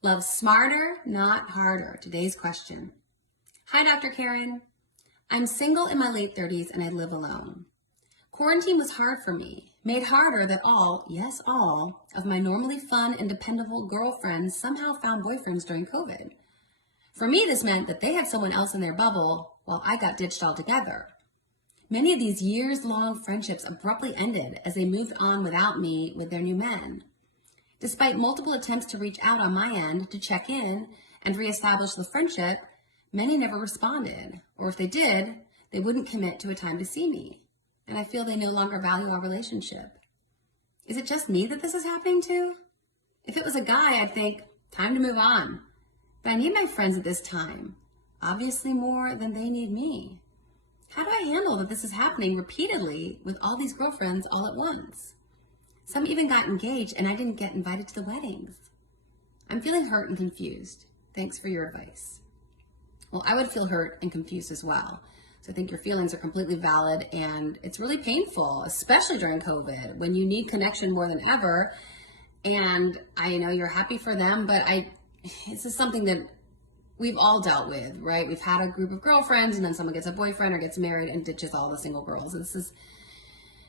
Love smarter, not harder. Today's question. Hi, Dr. Karin. I'm single in my late 30s and I live alone. Quarantine was hard for me, made harder that all, yes, all, of my normally fun and dependable girlfriends somehow found boyfriends during COVID. For me, this meant that they had someone else in their bubble while I got ditched altogether. Many of these years-long friendships abruptly ended as they moved on without me with their new men. Despite multiple attempts to reach out on my end to check in and reestablish the friendship, many never responded, or if they did, they wouldn't commit to a time to see me. And I feel they no longer value our relationship. Is it just me that this is happening to? If it was a guy, I'd think, time to move on. But I need my friends at this time, obviously more than they need me. How do I handle that this is happening repeatedly with all these girlfriends all at once? Some even got engaged and I didn't get invited to the weddings. I'm feeling hurt and confused. Thanks for your advice. Well, I would feel hurt and confused as well. So I think your feelings are completely valid and it's really painful, especially during COVID, when you need connection more than ever. And I know you're happy for them, but this is something that we've all dealt with, right? We've had a group of girlfriends and then someone gets a boyfriend or gets married and ditches all the single girls.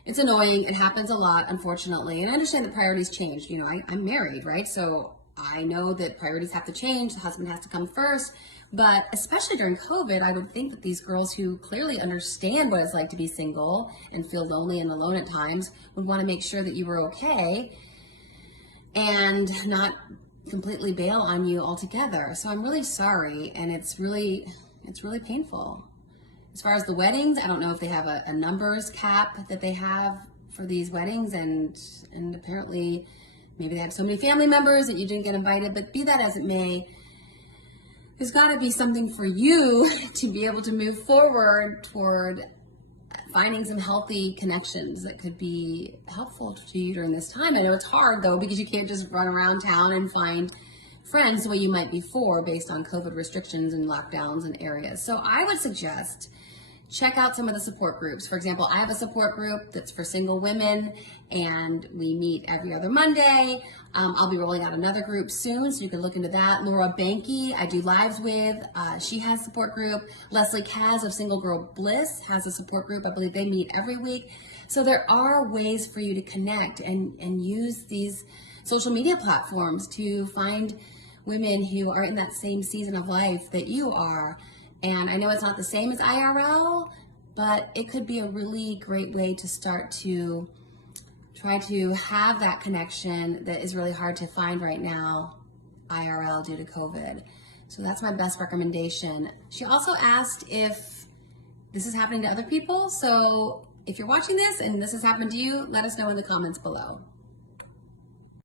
It's annoying. It happens a lot, unfortunately. And I understand that priorities change. You know, I'm married, right? So I know that priorities have to change. The husband has to come first. But especially during COVID, I would think that these girls who clearly understand what it's like to be single and feel lonely and alone at times would want to make sure that you were okay and not completely bail on you altogether. So I'm really sorry, and it's really painful. As far as the weddings, I don't know if they have a numbers cap that they have for these weddings, and apparently maybe they have so many family members that you didn't get invited, but be that as it may, there's got to be something for you to be able to move forward toward finding some healthy connections that could be helpful to you during this time. I know it's hard though, because you can't just run around town and find friends the way you might before based on COVID restrictions and lockdowns in areas. So I would suggest check out some of the support groups. For example, I have a support group that's for single women and we meet every other Monday. I'll be rolling out another group soon, so you can look into that. Laura Banky, I do lives with. She has a support group. Leslie Kaz of Single Girl Bliss has a support group. I believe they meet every week. So there are ways for you to connect and use these social media platforms to find women who are in that same season of life that you are. And I know it's not the same as IRL, but it could be a really great way to start to try to have that connection that is really hard to find right now, IRL, due to COVID. So that's my best recommendation. She also asked if this is happening to other people. So if you're watching this and this has happened to you, let us know in the comments below.